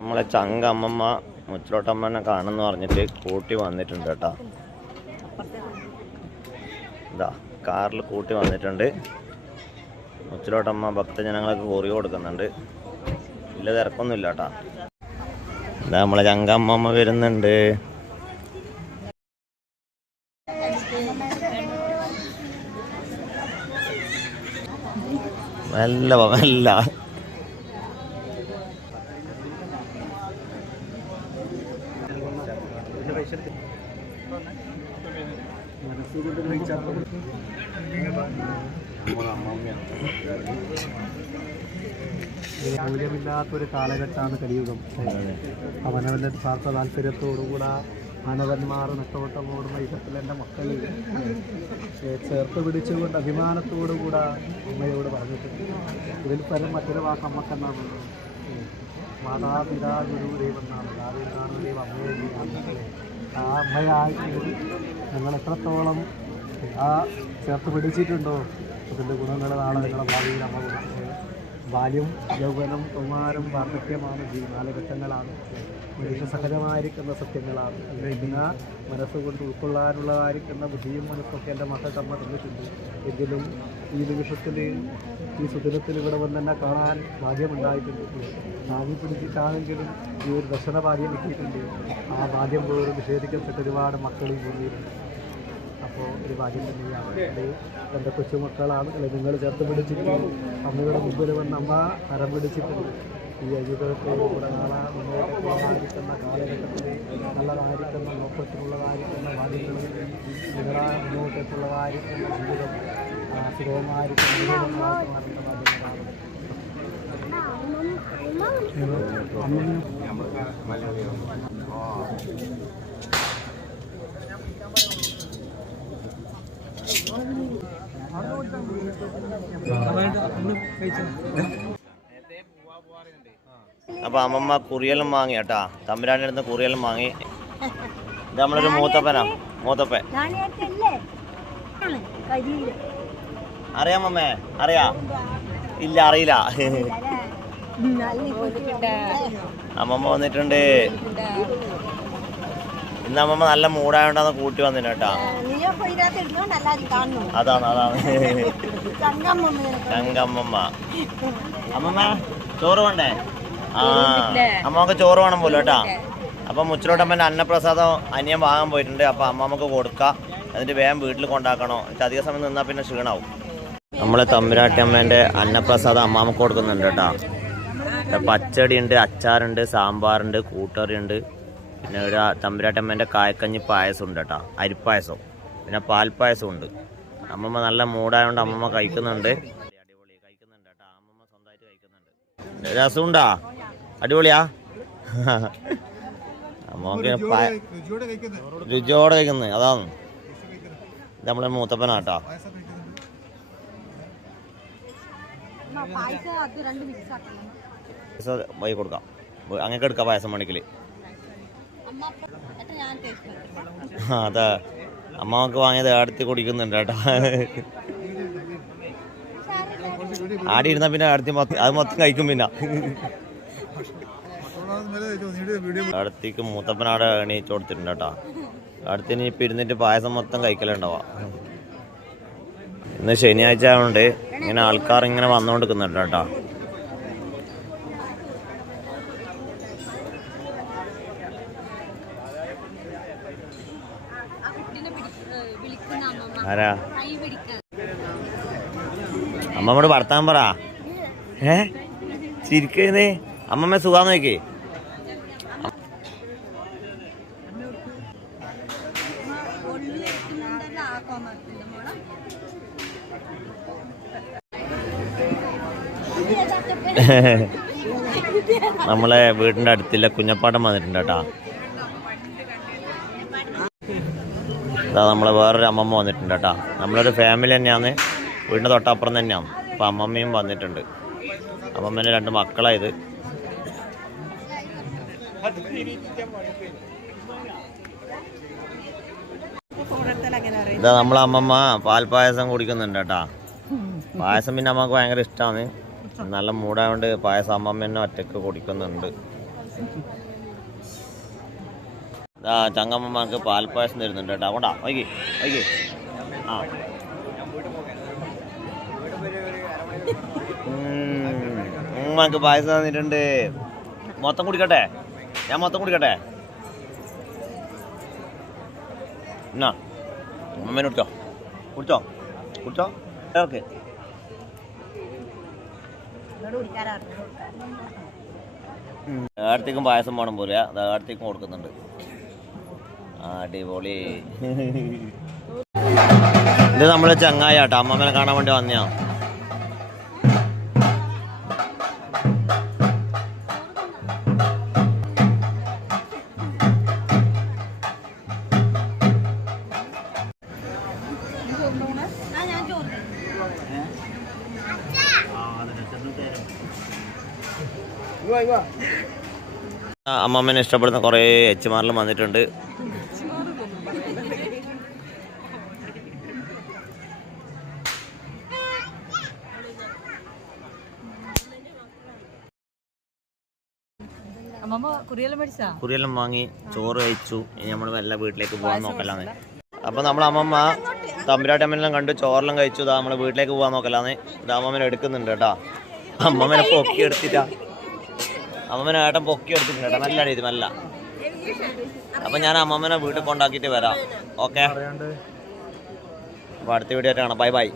നമ്മളെ ചങ്കമ്മമ്മ മുച്ചിലോട്ടമ്മനെ കാണുമെന്ന് പറഞ്ഞിട്ട് കൂട്ടി വന്നിട്ടുണ്ട് കേട്ടോ. ഇതാ കാറിൽ കൂട്ടി വന്നിട്ടുണ്ട്. മുച്ചിലോട്ടമ്മ ഭക്തജനങ്ങൾക്ക് കുറി കൊടുക്കുന്നുണ്ട്. വലിയ തിരക്കൊന്നുമില്ല കേട്ടോ. ഇതാ നമ്മളെ ചങ്കമ്മമ്മ വരുന്നുണ്ട്. മെല്ലെ മെല്ലെ മൂല്യമില്ലാത്തൊരു കാലഘട്ടമാണ് കലിയുഗം. അവനവൻ്റെ സ്വാർത്ഥ താല്പര്യത്തോടുകൂടെ മാനവന്മാർ നഷ്ടപ്പെട്ടോടുന്ന യുഗത്തിൽ എൻ്റെ മക്കൾ ചേർത്ത് പിടിച്ചുകൊണ്ട് അഭിമാനത്തോടുകൂടെ അമ്മയോട് പറഞ്ഞിട്ടുണ്ട്. ഇതിൽ പരം മറ്റൊരു വാക്ക് അമ്മക്കെന്നാണ്. മാതാപിതാ ഗുരു ദൈവമെന്നാണ്. ദൈവം അമ്മയെ ആ അമ്മയായിട്ട് ഞങ്ങൾ എത്രത്തോളം ചേർത്ത് പിടിച്ചിട്ടുണ്ടോ അതിൻ്റെ ഗുണങ്ങൾ നാളെ നിങ്ങളുടെ ഭാവിയിൽ അമ്മ കൊടുക്കുന്നത്. ബാല്യം, യൗവനം, കൗമാരം, വാർദ്ധക്യമാണ്. കാലഘട്ടങ്ങളാണ്. മനുഷ്യ സഹജമായിരിക്കുന്ന സത്യങ്ങളാണ്. ഇതിനെ മനസ്സുകൊണ്ട് ഉൾക്കൊള്ളാനുള്ളതായിരിക്കുന്ന ബുദ്ധിയും മനസ്സൊക്കെ എൻ്റെ മക്കൾക്ക് അമ്മ തന്നിട്ടുണ്ട്. എങ്കിലും ഈ നിമിഷത്തിൽ ഈ സുദിനത്തിൽ ഇവിടെ വന്ന് തന്നെ കാണാൻ ഭാഗ്യമുണ്ടായിട്ടുണ്ട്. ഭാഗ്യം പിടിച്ചിട്ടാണെങ്കിലും ഈ ഒരു ദർശന ഭാഗ്യം കിട്ടിയിട്ടുണ്ട്. ആ ഭാഗ്യം പോലും നിഷേധിക്കപ്പെട്ട ഒരുപാട് മക്കളും ഭൂമിയിലുണ്ട്. അപ്പോൾ ഒരു ഭാഗ്യം തന്നെയാണ്. എൻ്റെ കൊച്ചുമക്കളാണ്. അല്ലെ നിങ്ങൾ ചേർത്ത് പിടിച്ചിട്ട് അമ്മയുടെ മുമ്പിൽ വന്ന് അമ്മ കരം പിടിച്ചിട്ടുണ്ട്. ഈ ജീവിതത്തോടുകൂടെ നാളെ മുന്നോട്ടുള്ളതായിരിക്കുന്ന കാലഘട്ടത്തിൽ നല്ലതായിരിക്കുന്ന നോക്കത്തിലുള്ളതായിരിക്കുന്ന ഭാഗ്യങ്ങളിൽ നിങ്ങളെ മുന്നോട്ടുള്ളതായിരിക്കുന്ന ജീവിതം സുഖമായിരിക്കുന്ന ജീവിതങ്ങളായിട്ട് മാറുന്ന ഭാഗ്യങ്ങളാണ്. അപ്പൊ അമ്മമ്മ കുറിയെല്ലാം വാങ്ങി കേട്ടാ. തമ്പുരാൻ്റെ അടുത്ത് കുറിയെല്ലാം വാങ്ങി. ഇത് നമ്മളൊരു മൂത്തപ്പനാ. മൂത്തപ്പൻ അറിയാമമ്മേ? അറിയാ? ഇല്ല, അറിയില്ല. അമ്മമ്മ വന്നിട്ടുണ്ട്. ഇന്ന് അമ്മമ്മ നല്ല മൂടായോണ്ടാന്ന് കൂട്ടി വന്നിട്ട് കേട്ടാ. അതാണ് ചങ്കമ്മമ്മ. അമ്മമ്മ ചോറ് വേണ്ടേ? അമ്മക്ക് ചോറ് വേണം പോലും കേട്ടാ. അപ്പൊ മുച്ചിലോട്ടമ്മന്റെ അന്നപ്രസാദം അനിയൻ വാങ്ങാൻ പോയിട്ടുണ്ട്. അപ്പൊ അമ്മമ്മക്ക് കൊടുക്കാം. എന്നിട്ട് വേഗം വീട്ടിൽ കൊണ്ടാക്കണോ. അധിക സമയം നിന്നാ പിന്നെ ക്ഷീണാവും. നമ്മളെ തമ്പുരാട്ടിയമ്മേന്റെ അന്നപ്രസാദം അമ്മാമ്മക്ക് കൊടുക്കുന്നുണ്ട് കേട്ടാ. പച്ചടി ഉണ്ട്, അച്ചാറുണ്ട്, സാമ്പാറുണ്ട്, കൂട്ടറി ഉണ്ട്. പിന്നെ ഒരു തമ്പുരാട്ടമ്മേന്റെ കായക്കഞ്ഞി പായസം ഉണ്ട് കേട്ടാ. അരിപ്പായസം, പിന്നെ പാൽപ്പായസം ഉണ്ട്. അമ്മമ്മ നല്ല മൂടായോണ്ട് അമ്മമ്മ കഴിക്കുന്നുണ്ട്. അടിപൊളി കഴിക്കുന്നുണ്ട് കേട്ടാ. അമ്മമ്മ സ്വന്തമായിട്ട് കഴിക്കുന്നുണ്ട്. രസമുണ്ടാ? അടിപൊളിയാ? അമ്മക്ക് രുചിയോടെ കഴിക്കുന്നത് അതാണ്. ഇത് നമ്മളെ മൂത്തപ്പനാട്ടാ. വൈ കൊടുക്കാം. അങ്ങനെ എടുക്കാം പായസം മണിക്കല്. അതെ, അമ്മക്ക് വാങ്ങിയത് അടുത്ത് കുടിക്കുന്നുണ്ട് കേട്ടോ. ആടി ഇരുന്നാ പിന്നെ അടുത്ത് അത് മൊത്തം കഴിക്കും. പിന്നെ അടുത്തേക്ക് മൂത്തപ്പനാടെ എണീറ്റ് കൊടുത്തിട്ടുണ്ട് കേട്ടോ. അടുത്തിന് ഇപ്പം ഇരുന്നിട്ട് പായസം മൊത്തം കഴിക്കലുണ്ടാവാ. ഇന്ന് ശനിയാഴ്ച ആയതുകൊണ്ട് ഇങ്ങനെ ആൾക്കാർ ഇങ്ങനെ വന്നുകൊണ്ടിരിക്കുന്നുണ്ട് കേട്ടോ. ആരാ? അമ്മമ്മോട് വർത്താൻ പറ. ചിരിക്കുന്നേ. അമ്മമ്മ സുഖാന്ന് നോക്കേ. നമ്മളെ വീടിന്റെ അടുത്തില്ല കുഞ്ഞപ്പാടം വന്നിട്ടുണ്ട് കേട്ടാ. നമ്മളെ വേറൊരു അമ്മമ്മ വന്നിട്ടുണ്ട് കേട്ടാ. നമ്മളൊരു ഫാമിലി തന്നെയാണ്. വീടിൻ്റെ തൊട്ടപ്പുറം തന്നെയാണ്. അപ്പം അമ്മമ്മയും വന്നിട്ടുണ്ട്. അമ്മമ്മേൻ്റെ 2 മക്കളായത്. ഇതാ നമ്മളെ അമ്മമ്മ പാൽപ്പായസം കുടിക്കുന്നുണ്ട് കേട്ടാ. പായസം പിന്നെ അമ്മക്ക് ഭയങ്കര ഇഷ്ടമാണ്. നല്ല മൂടായതുകൊണ്ട് പായസം അമ്മമ്മ തന്നെ ഒറ്റക്ക് കുടിക്കുന്നുണ്ട്. ചങ്ങമ്മമാർക്ക് പാൽപ്പായസം തരുന്നുണ്ട് കേട്ടോ. കൊണ്ടാ വൈകി വൈകി. ആ ഉമ്മക്ക് പായസം തന്നിട്ടുണ്ട്. മൊത്തം കുടിക്കട്ടെ? ഞാൻ മൊത്തം കുടിക്കട്ടെ? എന്നാ അമ്മേനെ കുടിച്ചോ കുടിച്ചോ കുടിച്ചോ. ഓക്കെ ഏടത്തേക്കും പായസം വേണം പോലെ ഏടത്തേക്കും കൊടുക്കുന്നുണ്ട്. അടിപൊളി. ഇത് നമ്മള് ചങ്ങായിട്ടോ, അമ്മമ്മനെ കാണാൻ വേണ്ടി വന്നയാ. അമ്മമ്മേനെ ഇഷ്ടപ്പെടുന്ന കുറേ എച്ചുമാരിലും വന്നിട്ടുണ്ട്. കുറിയെല്ലാം വാങ്ങി ചോറ് കഴിച്ചു. ഇനി നമ്മൾ വല്ല വീട്ടിലേക്ക് പോകാൻ നോക്കലാന്ന്. അപ്പൊ നമ്മളെ അമ്മമ്മ തമ്പുരാട്ടമ്മനെല്ലാം കണ്ടു, ചോറെല്ലാം കഴിച്ചു. ഇതാ നമ്മളെ വീട്ടിലേക്ക് പോകാൻ നോക്കലാന്ന്. ഇത് അമ്മമ്മനെ എടുക്കുന്നുണ്ട് കേട്ടാ. അമ്മമ്മനെ പൊക്കി എടുത്തിട്ടാ, അമ്മമ്മനെ ഏട്ടൻ പൊക്കി എടുത്തിട്ടുണ്ട് കേട്ടോ. നല്ല രീതി നല്ല. അപ്പൊ ഞാൻ അമ്മമ്മനെ വീട്ടിൽ കൊണ്ടാക്കിയിട്ട് വരാം. ഓക്കെ, അപ്പൊ അടുത്ത വീഡിയോ ആയിട്ട് കാണാം. Bye bye.